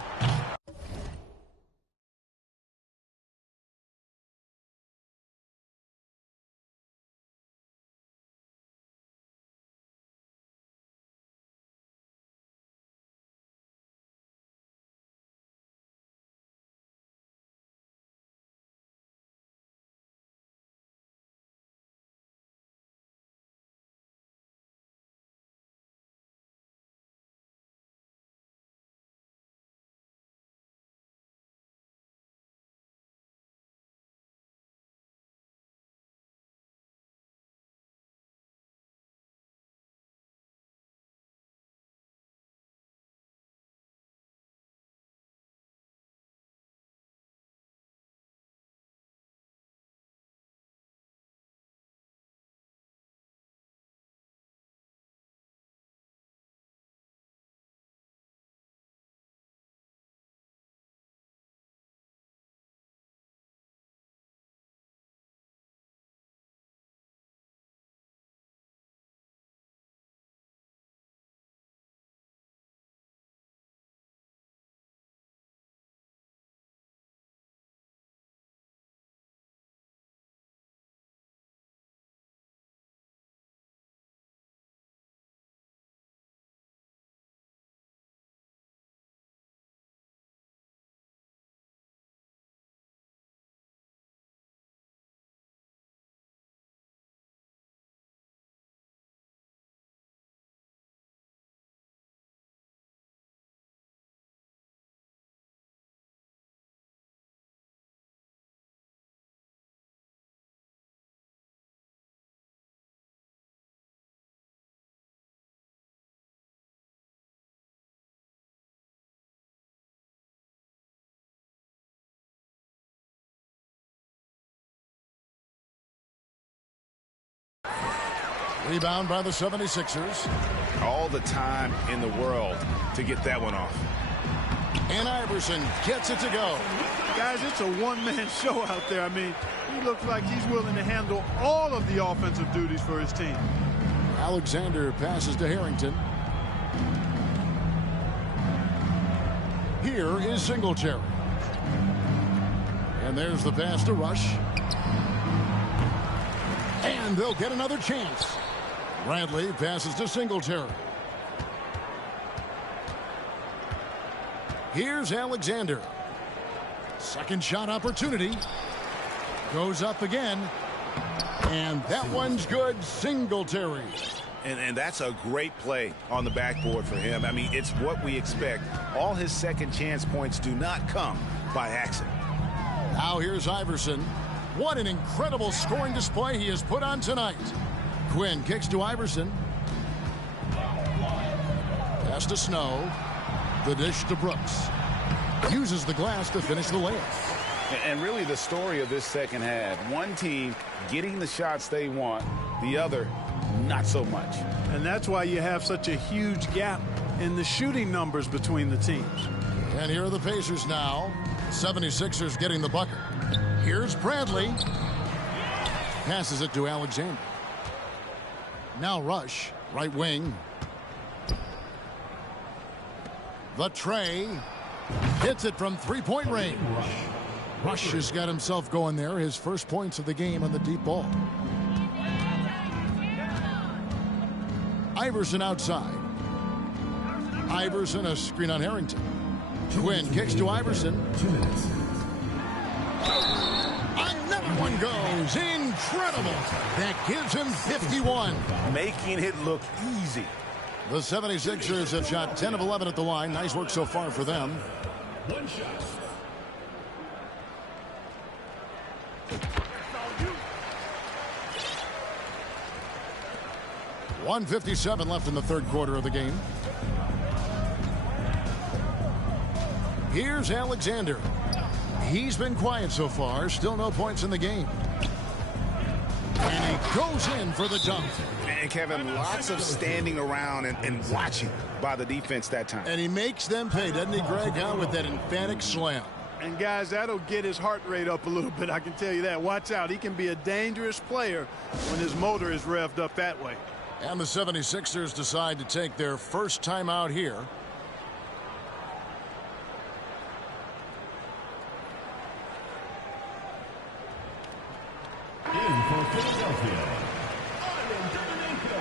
Rebound by the 76ers. All the time in the world to get that one off. And Iverson gets it to go. Guys, it's a one-man show out there. I mean, he looks like he's willing to handle all of the offensive duties for his team. Alexander passes to Harrington. Here is Singletary. And there's the pass to Rush. And they'll get another chance. Bradley passes to Singletary. Here's Alexander. Second shot opportunity. Goes up again. And that one's good. Singletary. And that's a great play on the backboard for him. I mean, it's what we expect. All his second chance points do not come by accident. Now here's Iverson. What an incredible scoring display he has put on tonight. Quinn kicks to Iverson. Pass to Snow. The dish to Brooks. Uses the glass to finish the layup. And really the story of this second half. One team getting the shots they want, the other not so much. And that's why you have such a huge gap in the shooting numbers between the teams. And here are the Pacers now. 76ers getting the bucket. Here's Bradley. Passes it to Alexander. Now Rush, right wing. The tray. Hits it from three-point range. Rush has got himself going there. His first points of the game on the deep ball. Iverson outside. Iverson, a screen on Harrington. Quinn kicks to Iverson. Another one goes. Incredible. That gives him 51. Making it look easy. The 76ers have shot 10 of 11 at the line. Nice work so far for them. One shot. .157 left in the third quarter of the game. Here's Alexander. He's been quiet so far. Still no points in the game. And he goes in for the dunk. And Kevin, lots of standing around and watching by the defense that time. And he makes them pay, doesn't he, Greg, with that emphatic slam. And guys, that'll get his heart rate up a little bit, I can tell you that. Watch out. He can be a dangerous player when his motor is revved up that way. And the 76ers decide to take their first time out here. In for Philadelphia, Ivan Dominenko,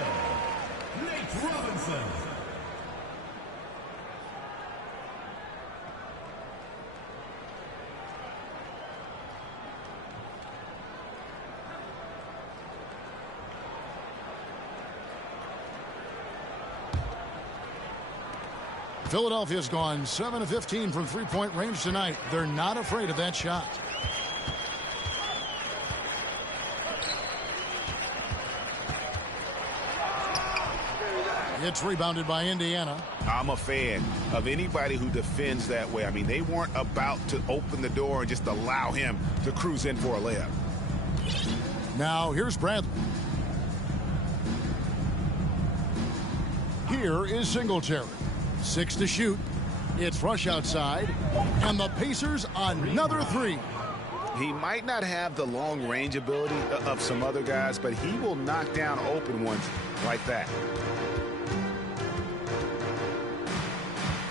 Nate Robinson. Philadelphia's gone 7 of 15 from three-point range tonight. They're not afraid of that shot. It's rebounded by Indiana. I'm a fan of anybody who defends that way. I mean, they weren't about to open the door and just allow him to cruise in for a layup. Now, here's Bradley. Here is Singletary. 6 to shoot. It's Rush outside. And the Pacers another three. He might not have the long range ability of some other guys, but he will knock down open ones like that.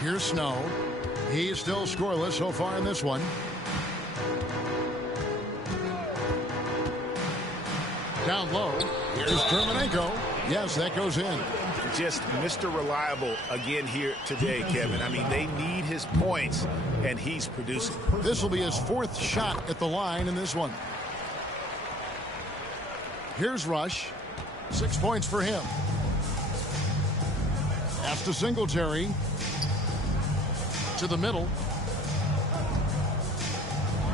Here's Snow. He's still scoreless so far in this one. Down low. Here's Terminenko. Yes, that goes in. Just Mr. Reliable again here today, Kevin. I mean, they need his points, and he's producing. This will be his fourth shot at the line in this one. Here's Rush. 6 points for him. Pass to Singletary. To the middle.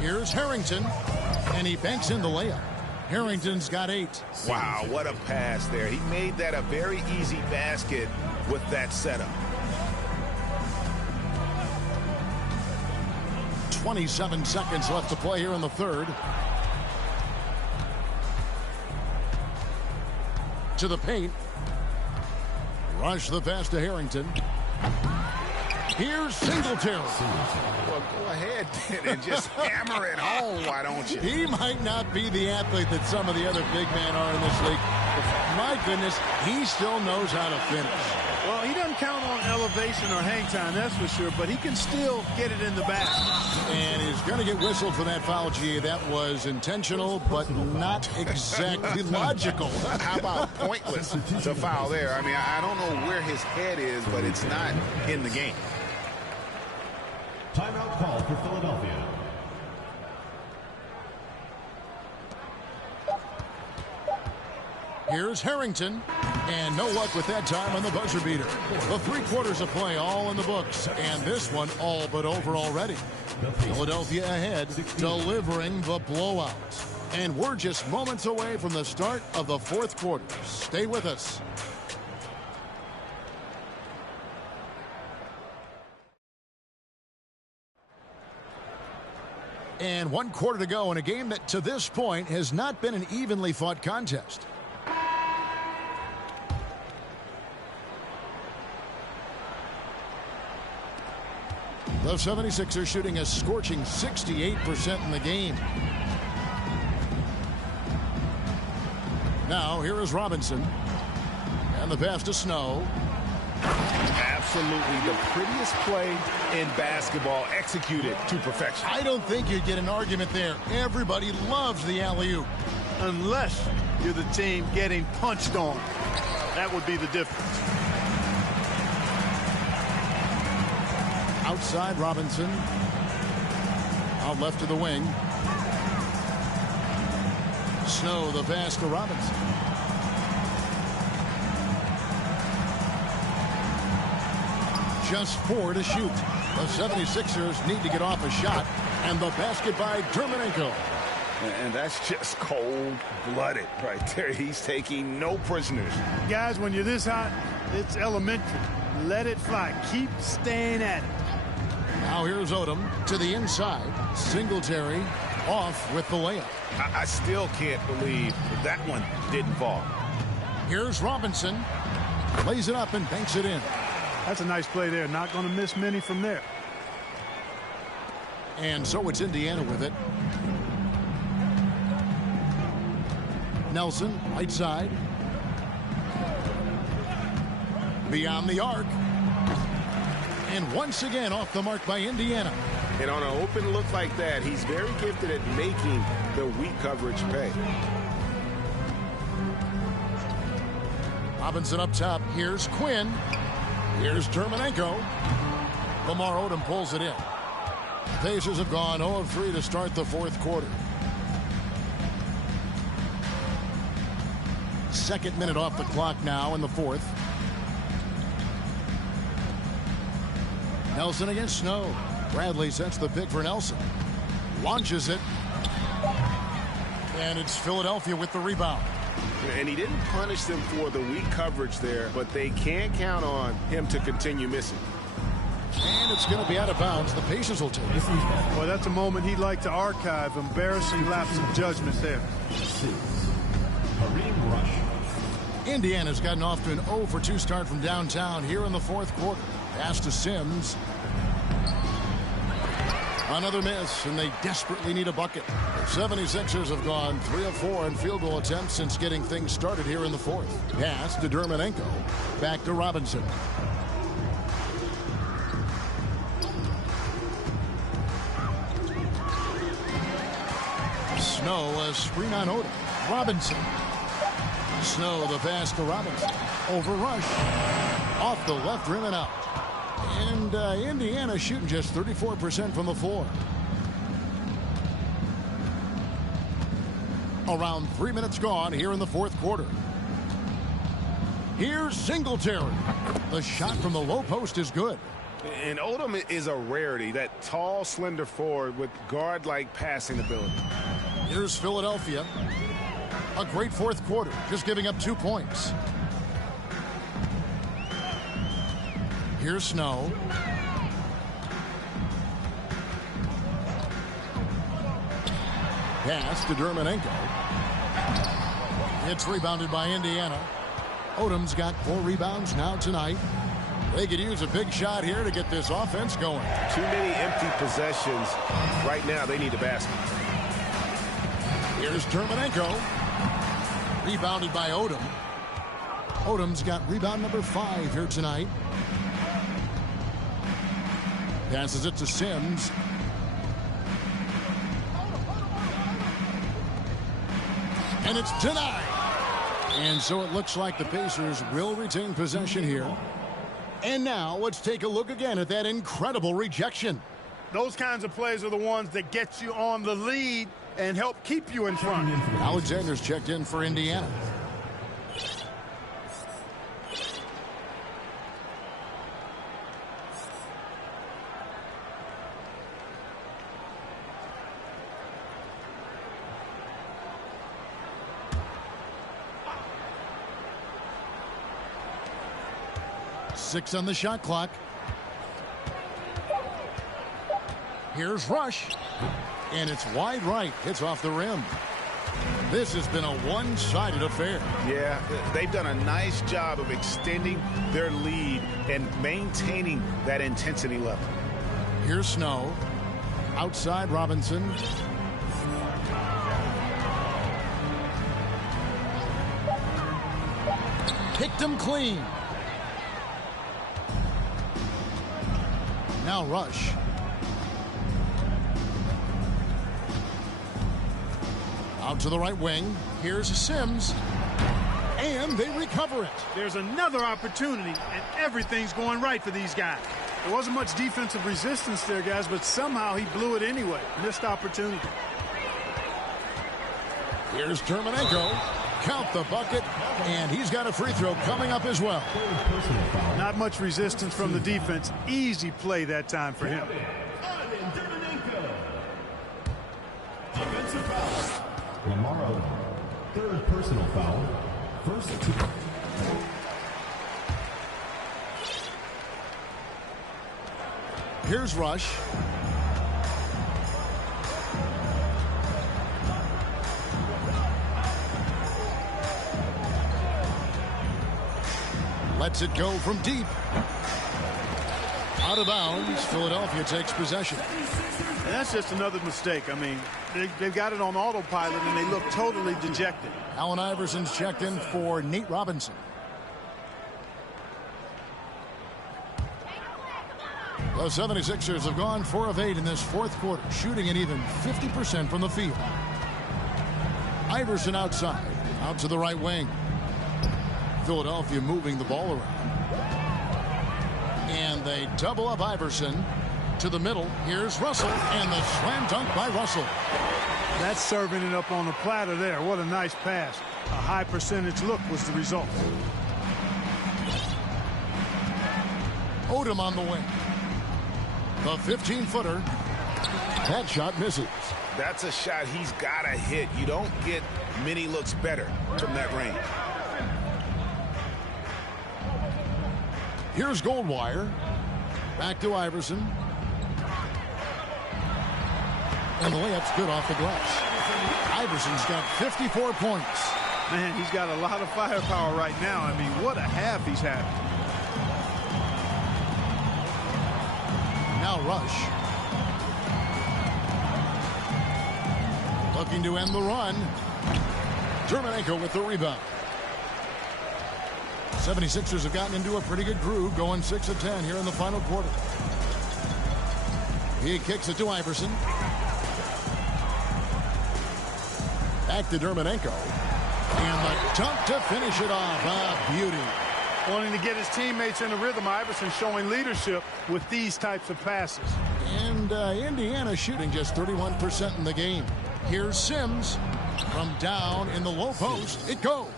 Here's Harrington. And he banks in the layup. Harrington's got 8. Wow, what a pass there. He made that a very easy basket with that setup. 27 seconds left to play here in the third. To the paint. Rush the pass to Harrington. Here's Singletary. Well, go ahead and just hammer it home, why don't you? He might not be the athlete that some of the other big men are in this league. But my goodness, he still knows how to finish. Well, he doesn't count on elevation or hang time, that's for sure, but he can still get it in the back. And he's going to get whistled for that foul, G. That was intentional, but not exactly logical. How about pointless to foul there? I mean, I don't know where his head is, but it's not in the game. Timeout call for Philadelphia. Here's Harrington. And no luck with that time on the buzzer beater. The 3 quarters of play all in the books. And this one all but over already. Philadelphia ahead, delivering the blowout. And we're just moments away from the start of the fourth quarter. Stay with us. And 1 quarter to go in a game that to this point has not been an evenly fought contest. The 76ers shooting a scorching 68% in the game. Now here is Robinson. And the pass to Snow. Absolutely the prettiest play in basketball, executed to perfection. I don't think you'd get an argument there. Everybody loves the alley-oop. Unless you're the team getting punched on. That would be the difference. Outside Robinson. Out left to the wing. Snow, the pass to Robinson. Just 4 to shoot. The 76ers need to get off a shot. And the basket by Dermanenko. And that's just cold-blooded right there. He's taking no prisoners. Guys, when you're this hot, it's elementary. Let it fly. Keep staying at it. Now here's Odom to the inside. Singletary off with the layup. I still can't believe that one didn't fall. Here's Robinson. Lays it up and banks it in. That's a nice play there. Not going to miss many from there. And so it's Indiana with it. Nelson, right side. Beyond the arc. And once again off the mark by Indiana. And on an open look like that, he's very gifted at making the weak coverage pay. Robinson up top. Here's Quinn. Here's Dermanenko. Lamar Odom pulls it in. The Pacers have gone 0 of 3 to start the fourth quarter. Second minute off the clock now in the fourth. Nelson against Snow. Bradley sets the pick for Nelson. Launches it. And it's Philadelphia with the rebound. And he didn't punish them for the weak coverage there, but they can't count on him to continue missing. And it's going to be out of bounds. The Pacers will take it. Well, that's a moment he'd like to archive. Embarrassing lapse of judgment there. 6. Kareem Rush. Indiana's gotten off to an 0 for 2 start from downtown here in the fourth quarter. Pass to Sims. Another miss, and they desperately need a bucket. The 76ers have gone 3 of 4 in field goal attempts since getting things started here in the fourth. Pass to Dermanenko. Back to Robinson. Snow, a screen on Odom. Robinson. Snow, the pass to Robinson. Over Rush. Off the left rim and out. And Indiana shooting just 34% from the floor. Around 3 minutes gone here in the fourth quarter. Here's Singletary. The shot from the low post is good. And Odom is a rarity, that tall, slender forward with guard-like passing ability. Here's Philadelphia. A great fourth quarter, just giving up 2 points. Here's Snow. Pass to Dermanenko. It's rebounded by Indiana. Odom's got 4 rebounds now tonight. They could use a big shot here to get this offense going. Too many empty possessions. Right now, they need a basket. Here's Dermanenko. Rebounded by Odom. Odom's got rebound number 5 here tonight. Passes it to Sims. And it's denied. And so it looks like the Pacers will retain possession here. And now let's take a look again at that incredible rejection. Those kinds of plays are the ones that get you on the lead and help keep you in front. Alexander's checked in for Indiana. 6 on the shot clock. Here's Rush. And it's wide right. Hits off the rim. This has been a one-sided affair. Yeah, they've done a nice job of extending their lead and maintaining that intensity level. Here's Snow. Outside Robinson. Picked him clean. Now Rush. Out to the right wing. Here's Sims. And they recover it. There's another opportunity, and everything's going right for these guys. There wasn't much defensive resistance there, guys, but somehow he blew it anyway. Missed opportunity. Here's Terminenko. Count the bucket, and he's got a free throw coming up as well. Not much resistance from the defense. Easy play that time for him. Lamar Odom, third personal foul, first two. Here's Rush. Lets it go from deep. Out of bounds. Philadelphia takes possession. And that's just another mistake. I mean, they've got it on autopilot, and they look totally dejected. Allen Iverson's checked in for Nate Robinson. The 76ers have gone 4 of 8 in this fourth quarter, shooting an even 50% from the field. Iverson outside, out to the right wing. Philadelphia moving the ball around. And they double up Iverson to the middle. Here's Russell, and the slam dunk by Russell. That's serving it up on the platter there. What a nice pass. A high percentage look was the result. Odom on the wing. The 15-footer. That shot misses. That's a shot he's got to hit. You don't get many looks better from that range. Here's Goldwire. Back to Iverson. And the layup's good off the glass. Iverson's got 54 points. Man, he's got a lot of firepower right now. I mean, what a half he's had. Now Rush. Looking to end the run. Terminenko with the rebound. 76ers have gotten into a pretty good groove, going 6 of 10 here in the final quarter. He kicks it to Iverson. Back to Terminenko. And the dunk to finish it off. Ah, beauty. Wanting to get his teammates in the rhythm, Iverson showing leadership with these types of passes. And Indiana shooting just 31% in the game. Here's Sims. From down in the low post, it goes.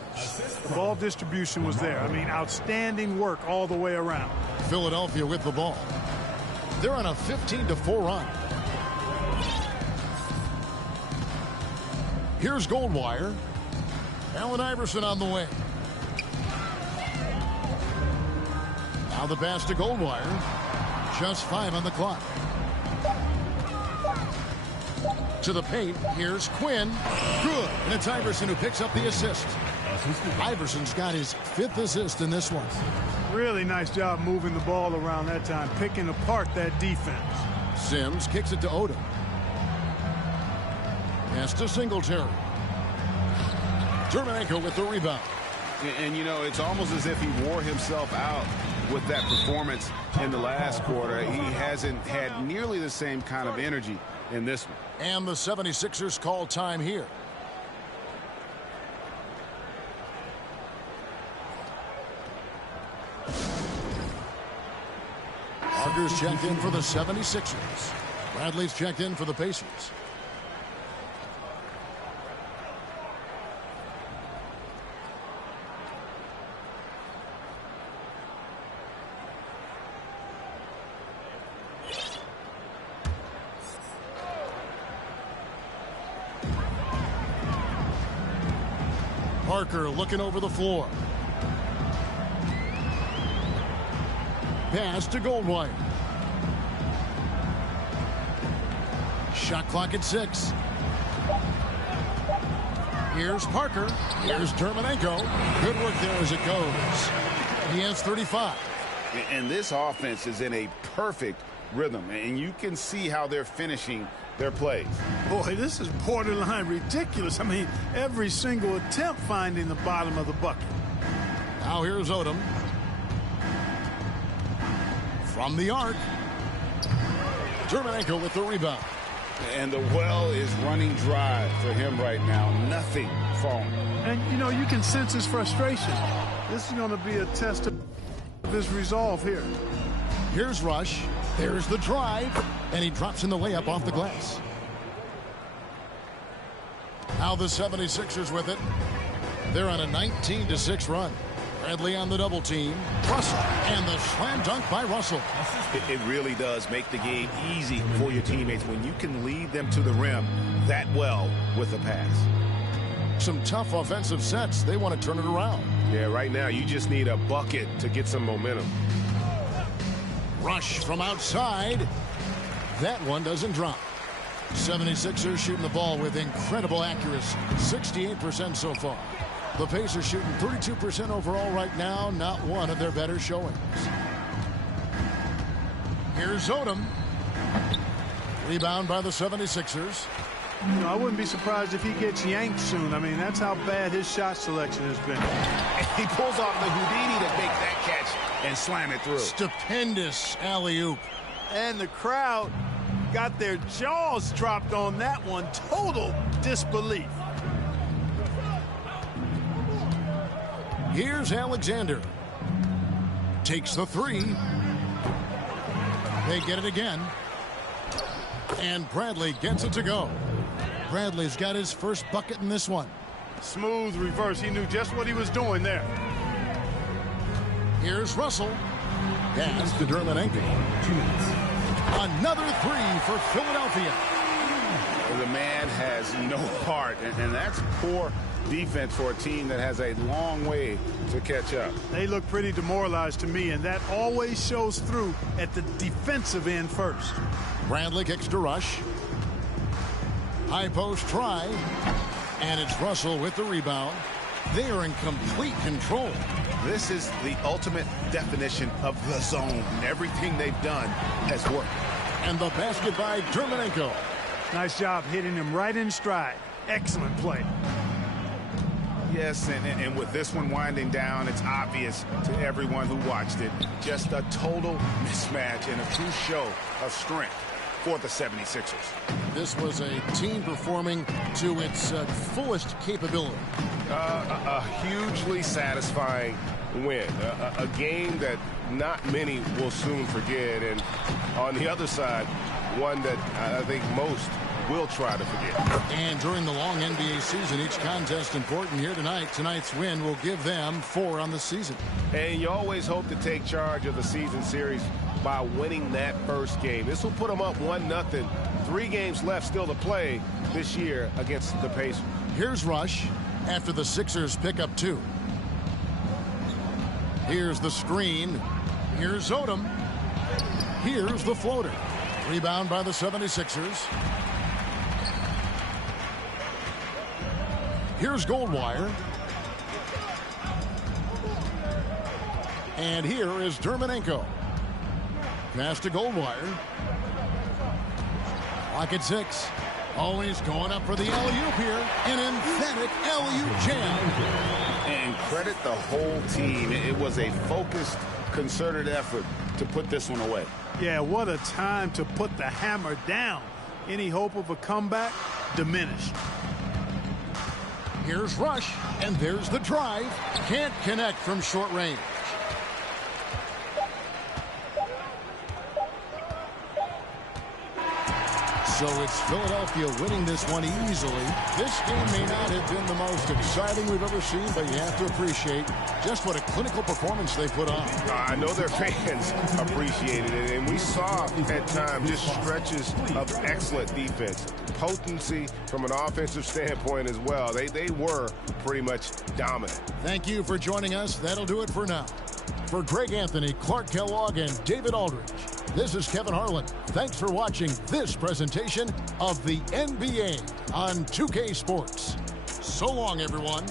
The ball distribution was there. I mean, outstanding work all the way around. Philadelphia with the ball. They're on a 15-4 run. Here's Goldwire. Allen Iverson on the way. Now the pass to Goldwire. Just 5 on the clock. To the paint. Here's Quinn. Good. And it's Iverson who picks up the assist. Iverson's got his 5th assist in this one. Really nice job moving the ball around that time, picking apart that defense. Sims kicks it to Odom. Pass to Singletary. Terminenko with the rebound. And, you know, it's almost as if he wore himself out with that performance in the last quarter. He hasn't had nearly the same kind of energy in this one. And the 76ers call time here. Parker's checked in for the 76ers. Bradley's checked in for the Pacers. Parker looking over the floor. Pass to Goldwire. Shot clock at 6. Here's Parker. Here's Dermonenko. Good work there as it goes. He has 35. And this offense is in a perfect rhythm, and you can see how they're finishing their plays. Boy, this is borderline ridiculous. I mean, every single attempt finding the bottom of the bucket. Now here's Odom. From the arc. Dermonenko with the rebound. And the well is running dry for him right now. Nothing falling. And, you know, you can sense his frustration. This is going to be a test of his resolve here. Here's Rush. There's the drive. And he drops in the layup off the glass. Now the 76ers with it. They're on a 19-6 run. Bradley on the double team. Russell. And the slam dunk by Russell. It really does make the game easy for your teammates when you can lead them to the rim that well with a pass. Some tough offensive sets. They want to turn it around. Yeah, right now you just need a bucket to get some momentum. Rush from outside. That one doesn't drop. 76ers shooting the ball with incredible accuracy. 68% so far. The Pacers shooting 32% overall right now. Not one of their better showings. Here's Odom. Rebound by the 76ers. You know, I wouldn't be surprised if he gets yanked soon. I mean, that's how bad his shot selection has been. He pulls off the Houdini to make that catch and slam it through. Stupendous alley-oop. And the crowd got their jaws dropped on that one. Total disbelief. Here's Alexander. Takes the 3. They get it again. And Bradley gets it to go. Bradley's got his first bucket in this one. Smooth reverse. He knew just what he was doing there. Here's Russell. Pass to Dermonenko. Another 3 for Philadelphia. The man has no heart, and that's poor defense for a team that has a long way to catch up. They look pretty demoralized to me, and that always shows through at the defensive end first. Bradley kicks to Rush. High post try. And it's Russell with the rebound. They are in complete control. This is the ultimate definition of the zone. Everything they've done has worked. And the basket by Dermonenko. Nice job hitting him right in stride. Excellent play. Yes, and with this one winding down, it's obvious to everyone who watched it. Just a total mismatch and a true show of strength for the 76ers. This was a team performing to its fullest capability. A hugely satisfying win. A game that not many will soon forget. And on the other side, one that I think most will try to forget. And during the long NBA season, each contest important. Here tonight. Tonight's win will give them 4 on the season. And you always hope to take charge of the season series by winning that first game. This will put them up 1-0. 3 games left still to play this year against the Pacers. Here's Rush after the Sixers pick up 2. Here's the screen. Here's Odom. Here's the floater. Rebound by the 76ers. Here's Goldwire. And here is Dermonenko. Pass to Goldwire. Clock at 6. Always going up for the alley-oop here. An emphatic alley-oop jam. And credit the whole team. It was a focused, concerted effort to put this one away. Yeah, what a time to put the hammer down. Any hope of a comeback diminished. Here's Rush, and there's the drive. Can't connect from short range. So it's Philadelphia winning this one easily. This game may not have been the most exciting we've ever seen, but you have to appreciate just what a clinical performance they put on. I know their fans appreciated it, and we saw at times just stretches of excellent defense. Potency from an offensive standpoint as well. They were pretty much dominant. Thank you for joining us. That'll do it for now. For Greg Anthony, Clark Kellogg, and David Aldridge, this is Kevin Harlan. Thanks for watching this presentation of the NBA on 2K Sports. So long, everyone.